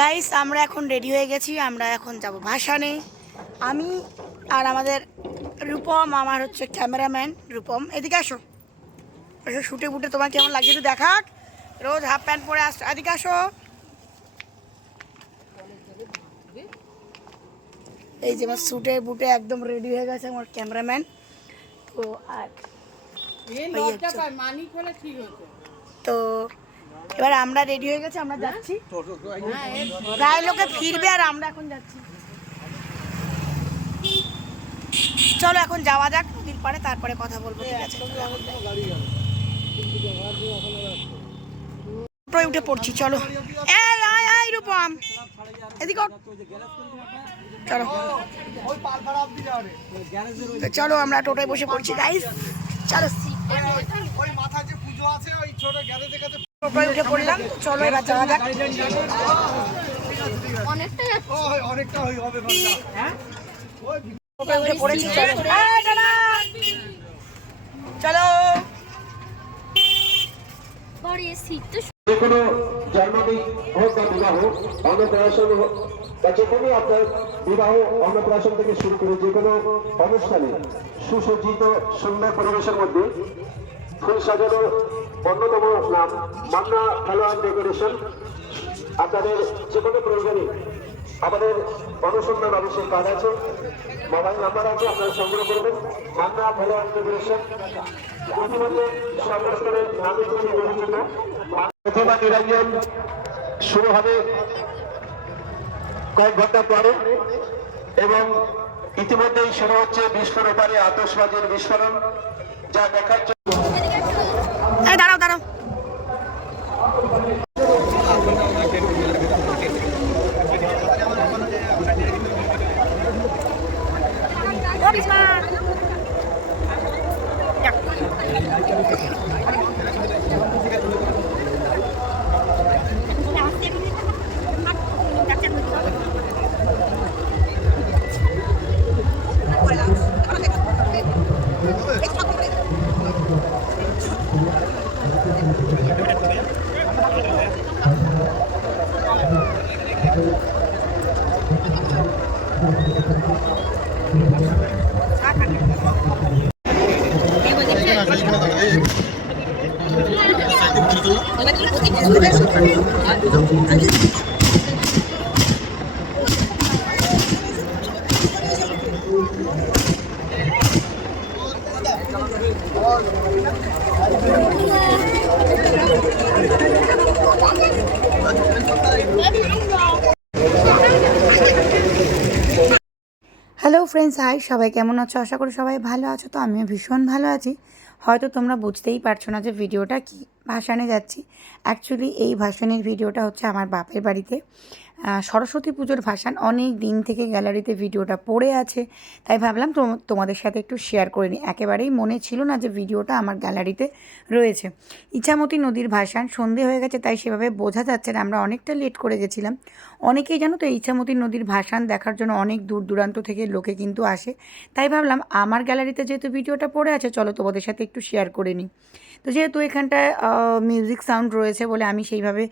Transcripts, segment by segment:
Guys আমরা এখন ready হয়ে গেছি, আমরা এখন যাব ভাসানে। আমি আর আমাদের রূপম, আমার হচ্ছে ক্যামেরাম্যান রূপম। এদিকে আসো, এসো শুটে বুটে তোমার কেমন লাগছে একটু দেখাক। রোজ হাফ প্যান্ট পরে আসছো, এদিকে আসো। এই যে আমার শুটে বুটে একদম রেডি হয়ে গেছে আমার ক্যামেরাম্যান। তো আর তো এবার আমরা রেডি হয়ে গেছি, আমরা যাচ্ছি। প্রায় লোকে ফিরবে আর আমরা এখন যাচ্ছি। চলো এখন যাওয়া যাক নদীর পাড়ে, তারপরে কথা বলবো, ঠিক আছে? উঠে পড়ছি, চলো। এই রূপম এদিকে চলো, চলো আমরা টোটোয় বসে পড়ছি গাইস। চলো টোটোয় উঠে পড়লাম, চলো এবার যাওয়া যাক। উঠে পড়েছি, চলো। যে কোনো জন্মদিন হোক বা বিবাহ, অন্নপ্রাশন হোক বা যে কোনো আপনার বিবাহ অন্নপ্রাশন থেকে শুরু করে যে কোনো অনুষ্ঠানে সুসজ্জিত সুন্দর পরিবেশের মধ্যে ফুল সাজানোর অন্যতম নাম মান্না ফ্লাওয়ার ডেকোরেশন। আপনাদের যে কোনো প্রয়োজনে আমাদের অনুসন্ধান অফিসের কাজ আছে, মোবাইল নাম্বার আছে, আপনারা সংগ্রহ করবেন। মান্না ফ্লাওয়ার ডেকোরেশন ইতিমধ্যে সর্বস্তরের নামে তৈরি পরিচিত। প্রথমা নিরঞ্জন শুরু হবে কয়েক ঘন্টা পরে এবং ইতিমধ্যেই শুরু হচ্ছে বিস্ফোরণ পারে আতশবাজির বিস্ফোরণ, যা দেখার জন্য। দাঁড়াও দাঁড়াও, হ্যালো ফ্রেন্ডস, হাই, সবাই কেমন আছো? আশা করি সবাই ভালো আছো। তো আমিও ভীষণ ভালো আছি। হয়তো তোমরা বুঝতেই পারছো না যে ভিডিওটা কি ভাসানে যাচ্ছি। অ্যাকচুয়ালি এই ভাসানের ভিডিওটা হচ্ছে আমার বাপের বাড়িতে সরস্বতী পুজোর ভাসান। অনেক দিন থেকে গ্যালারিতে ভিডিওটা পড়ে আছে, তাই ভাবলাম তোমাদের সাথে একটু শেয়ার করে নিই। একেবারেই মনে ছিল না যে ভিডিওটা আমার গ্যালারিতে রয়েছে। ইছামতি নদীর ভাসান, সন্ধে হয়ে গেছে তাই সেভাবে বোঝা যাচ্ছে না, আমরা অনেকটা লেট করে গেছিলাম। অনেকেই জানো তো ইছামতি নদীর ভাসান দেখার জন্য অনেক দূর দূরান্ত থেকে লোকে কিন্তু আসে, তাই ভাবলাম আমার গ্যালারিতে যেহেতু ভিডিওটা পড়ে আছে, চলো তোমাদের সাথে একটু শেয়ার করে নিই। তো যেহেতু এখানটায় মিউজিক সাউন্ড রয়েছে বলে আমি সেইভাবে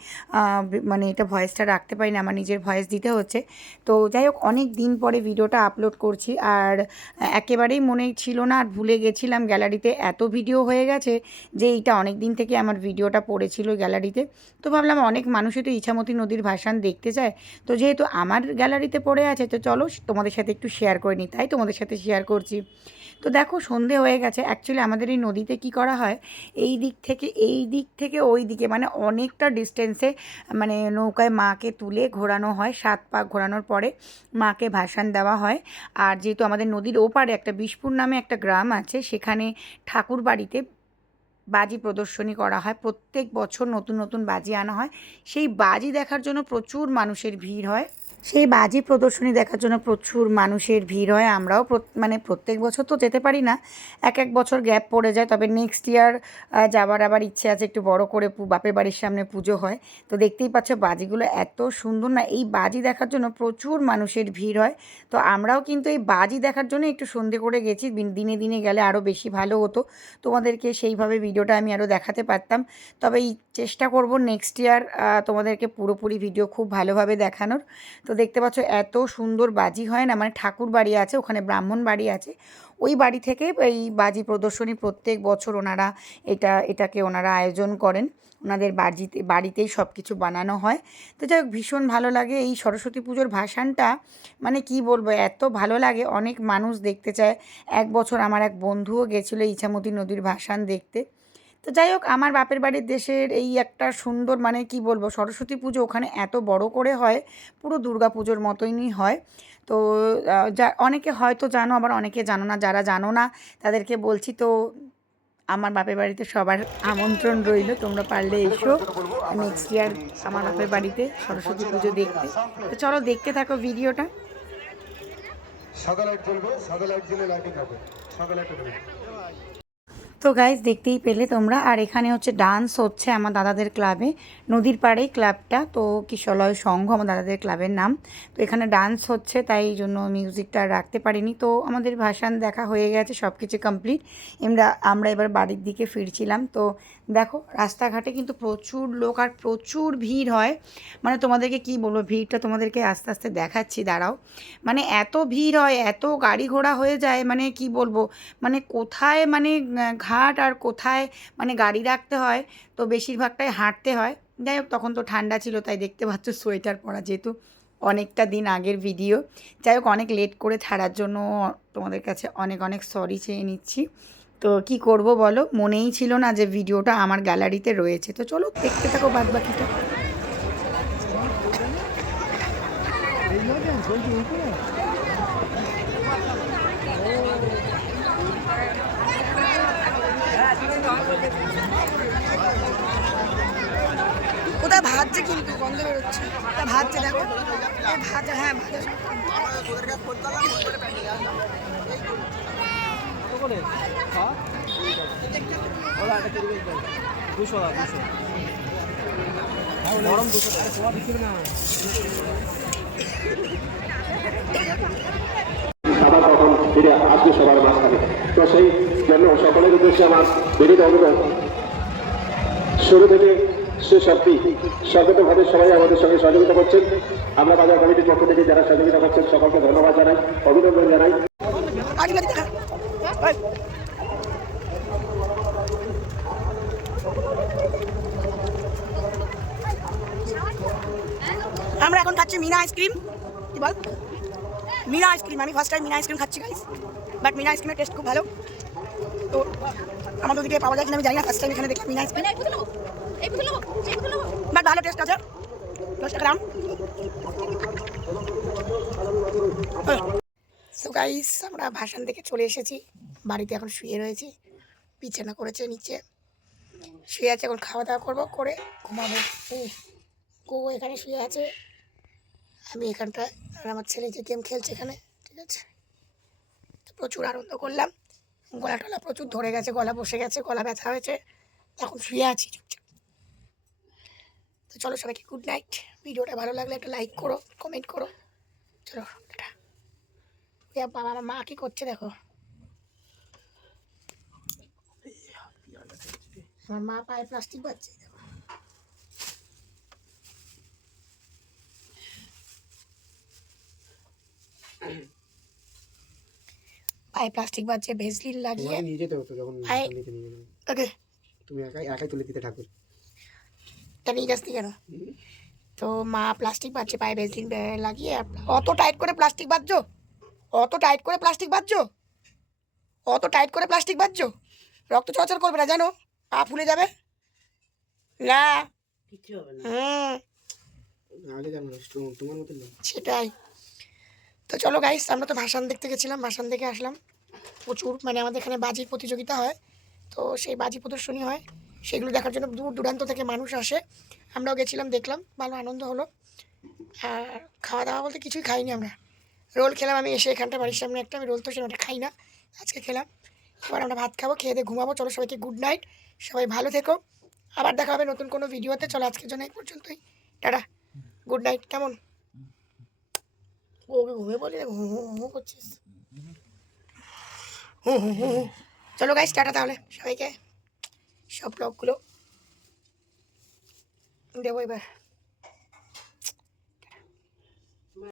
মানে এটা ভয়েসটা রাখতে পারি না, আমার নিজের ভয়েস দিতে হচ্ছে। তো যাই হোক, অনেক দিন পরে ভিডিওটা আপলোড করছি আর একেবারেই মনে ছিল না, আর ভুলে গেছিলাম। গ্যালারিতে এত ভিডিও হয়ে গেছে যে এইটা অনেক দিন থেকে আমার ভিডিওটা পড়েছিল গ্যালারিতে। তো ভাবলাম অনেক মানুষই তো ইছামতি নদীর ভাসান দেখতে চায়, তো যেহেতু আমার গ্যালারিতে পড়ে আছে তো চলো তোমাদের সাথে একটু শেয়ার করে নিই, তাই তোমাদের সাথে শেয়ার করছি। তো দেখো সন্ধে হয়ে গেছে। অ্যাকচুয়ালি আমাদের এই নদীতে কি করা হয়, এই দিক থেকে ওই দিকে মানে অনেকটা ডিস্টেন্সে মানে নৌকায় মাকে তুলে ঘোরানো হয়। 7 পাক ঘোরানোর পরে মাকে ভাসান দেওয়া হয়। আর যেহেতু আমাদের নদীর ওপারে একটা বিশপুর নামে একটা গ্রাম আছে, সেখানে ঠাকুর বাড়িতে বাজি প্রদর্শনী করা হয়। প্রত্যেক বছর নতুন নতুন বাজি আনা হয়, সেই বাজি দেখার জন্য প্রচুর মানুষের ভিড় হয়। সেই বাজি প্রদর্শনী দেখার জন্য প্রচুর মানুষের ভিড় হয়। আমরাও মানে প্রত্যেক বছর তো যেতে পারি না, এক এক বছর গ্যাপ পড়ে যায়। তবে নেক্সট ইয়ার যাওয়ার আবার ইচ্ছে আছে, একটু বড় করে বাপের বাড়ির সামনে পুজো হয়। তো দেখতেই পাচ্ছ বাজিগুলো এত সুন্দর না, এই বাজি দেখার জন্য প্রচুর মানুষের ভিড় হয়। তো আমরাও কিন্তু এই বাজি দেখার জন্য একটু সন্ধে করে গেছি, দিনে দিনে গেলে আরও বেশি ভালো হতো, তোমাদেরকে সেইভাবে ভিডিওটা আমি আরও দেখাতে পারতাম। তবে এই চেষ্টা করব নেক্সট ইয়ার তোমাদেরকে পুরোপুরি ভিডিও খুব ভালোভাবে দেখানোর। তো দেখতে পাচ্ছ এত সুন্দর বাজি হয় না, মানে ঠাকুর বাড়ি আছে ওখানে, ব্রাহ্মণ বাড়ি আছে, ওই বাড়ি থেকে এই বাজি প্রদর্শনী প্রত্যেক বছর ওনারা এটাকে ওনারা আয়োজন করেন। ওনাদের বাড়িতেই সব কিছু বানানো হয়। তো যাই হোক, ভীষণ ভালো লাগে এই সরস্বতী পুজোর ভাসানটা, মানে কি বলবো, এত ভালো লাগে, অনেক মানুষ দেখতে চায়। এক বছর আমার এক বন্ধুও গেছিলো ইছামতি নদীর ভাসান দেখতে। তো যাই হোক, আমার বাপের বাড়ির দেশের এই একটা সুন্দর, মানে কি বলবো, সরস্বতী পুজো ওখানে এত বড় করে হয়, পুরো দুর্গা পুজোর মতোই হয়। তো যা অনেকে হয়তো জানো, আবার অনেকে জানো না। যারা জানো না তাদেরকে বলছি, তো আমার বাপের বাড়িতে সবার আমন্ত্রণ রইল, তোমরা পারলে এসো নেক্সট ইয়ার আমার বাপের বাড়িতে সরস্বতী পুজো দেখতে। তো চলো দেখতে থাকো ভিডিওটা। সাদা লাইট জ্বলবে, সাদা লাইট জ্বলে লাইটিং হবে, সাদা লাইট হবে। তো গাইজ দেখতেই পেলে তোমরা, আর এখানে হচ্ছে ডান্স হচ্ছে আমার দাদাদের ক্লাবে, নদীর পাড়েই ক্লাবটা, তো কিশলয় সংঘ আমার দাদাদের ক্লাবের নাম। তো এখানে ডান্স হচ্ছে, তাই জন্য মিউজিকটা আর রাখতে পারিনি। তো আমাদের ভাসান দেখা হয়ে গেছে, সব কিছু কমপ্লিট। আমরা এবার বাড়ির দিকে ফিরছিলাম। তো দেখো রাস্তাঘাটে কিন্তু প্রচুর লোক আর প্রচুর ভিড় হয়, মানে তোমাদেরকে কি বলবো, ভিড়টা তোমাদেরকে আস্তে আস্তে দেখাচ্ছি, দাঁড়াও। মানে এত ভিড় হয়, এত গাড়ি ঘোড়া হয়ে যায়, মানে কি বলবো, মানে কোথায় মানে ঘাট আর কোথায় মানে গাড়ি রাখতে হয়, তো বেশিরভাগটাই হাঁটতে হয়। যাই হোক, তখন তো ঠান্ডা ছিল, তাই দেখতে পাচ্ছ সোয়েটার পরা, যেহেতু অনেকটা দিন আগের ভিডিও। যাই হোক, অনেক লেট করে ছাড়ার জন্য তোমাদের কাছে অনেক অনেক সরি চেয়ে নিচ্ছি। তো কি করব বলো, মনেই ছিল না যে ভিডিওটা আমার গ্যালারিতে রয়েছে। তো চলো দেখতে থাকো বাদ বাকিটা। কোথায় ভাজছে, কিন্তু গন্ধ বেরোচ্ছে, ভাজছে দেখো, ভাজা, হ্যাঁ ভাজা। আবার তখন ফিরে আসবে সবার মাঝখানে। তো সেই জন্য সকলের উদ্দেশ্যে আমার বিনীত অনুরোধ, শুরু থেকে শেষ অব্দি সর্বতভাবে সবাই আমাদের সঙ্গে সহযোগিতা করছেন। আমরা বাজার কমিটির পক্ষ থেকে যারা সহযোগিতা করছেন সকলকে ধন্যবাদ জানাই, অভিনন্দন জানাই। আমরা এখন খাচ্ছি মিনা আইসক্রিম। কি বল, মিনা আইসক্রিম, আমি ফার্স্ট টাইম মিনা আইসক্রিম খাচ্ছি গাইস, বাট মিনা আইসক্রিমের টেস্ট খুব ভালো। তো আমাদের দিকে পাওয়া যায় কিনা আমি জানি না, ফার্স্ট টাইম এখানে দেখলাম মিনা আইসক্রিম, বাট ভালো টেস্ট আছে। 10 টাকা দাম। সো গাইস, আমরা ভাসান থেকে চলে এসেছি, বাড়িতে এখন শুয়ে রয়েছি, বিছানা করেছে নিচে, শুয়ে আছে। এখন খাওয়া দাওয়া করবো, করে ঘুমাবো। গো এখানে শুয়ে আছে, আমি এখানটায়, আর আমার ছেলে যে গেম খেলছে এখানে, ঠিক আছে। তো প্রচুর আনন্দ করলাম, গলা টলা প্রচুর ধরে গেছে, গলা বসে গেছে, গলা ব্যথা হয়েছে, এখন শুয়ে আছি চুপচাপ। তো চলো সবাইকে গুড নাইট। ভিডিওটা ভালো লাগলে একটা লাইক করো, কমেন্ট করো। চলো টাটা। বাবা, আমার মা কি করছে দেখো, আমার মা পায়ে প্লাস্টিক বাজছে, পায়ে প্লাস্টিক বাজছে, ভেসলিন লাগিয়ে নিয়ে যেতে হতো যখন পায়ে। নিতে নিয়ে যেতাম। ওকে, তুমি একাই তুলে দিতে ঠাকুর। তা নিয়ে যাস কেন? তো মা প্লাস্টিক বাজছে, পায়ে ভেসলিন লাগিয়ে। অত টাইট করে প্লাস্টিক বাজছো, অত টাইট করে প্লাস্টিক বাজছো, অত টাইট করে প্লাস্টিক বাজছো, রক্ত চলাচল করবে না জানো, পা ফুলে যাবে না। আগে জানো তোমার মতো না। সেটাই। তো চলো গাইস, আমরা তো ভাসান দেখতে গেছিলাম, ভাসান দেখে আসলাম। প্রচুর, মানে আমাদের এখানে বাজির প্রতিযোগিতা হয়, তো সেই বাজি প্রদর্শনী হয়, সেগুলো দেখার জন্য দূর দূরান্ত থেকে মানুষ আসে। আমরাও গেছিলাম, দেখলাম, ভালো আনন্দ হলো। আর খাওয়া দাওয়া বলতে কিছুই খাইনি আমরা। রোল খেলাম আমি এসে, এখানটা বাড়ির সামনে একটা, আমি রোল তো সেরকম একটা খাই না, আজকে খেলাম। এবার আমরা ভাত খাবো, খেয়ে দিয়ে ঘুমাবো। চলো সবাইকে গুড নাইট, সবাই ভালো থেকো, আবার দেখা হবে নতুন কোনো ভিডিওতে। চলো আজকের জন্য এই পর্যন্তই, টাটা, গুড নাইট। কেমন ওকে ঘুমিয়ে বলি না, ঘুম ঘুম করছিস? চলো গাইস, টাটা তাহলে সবাইকে, সব ব্লগগুলো দেবো এবার।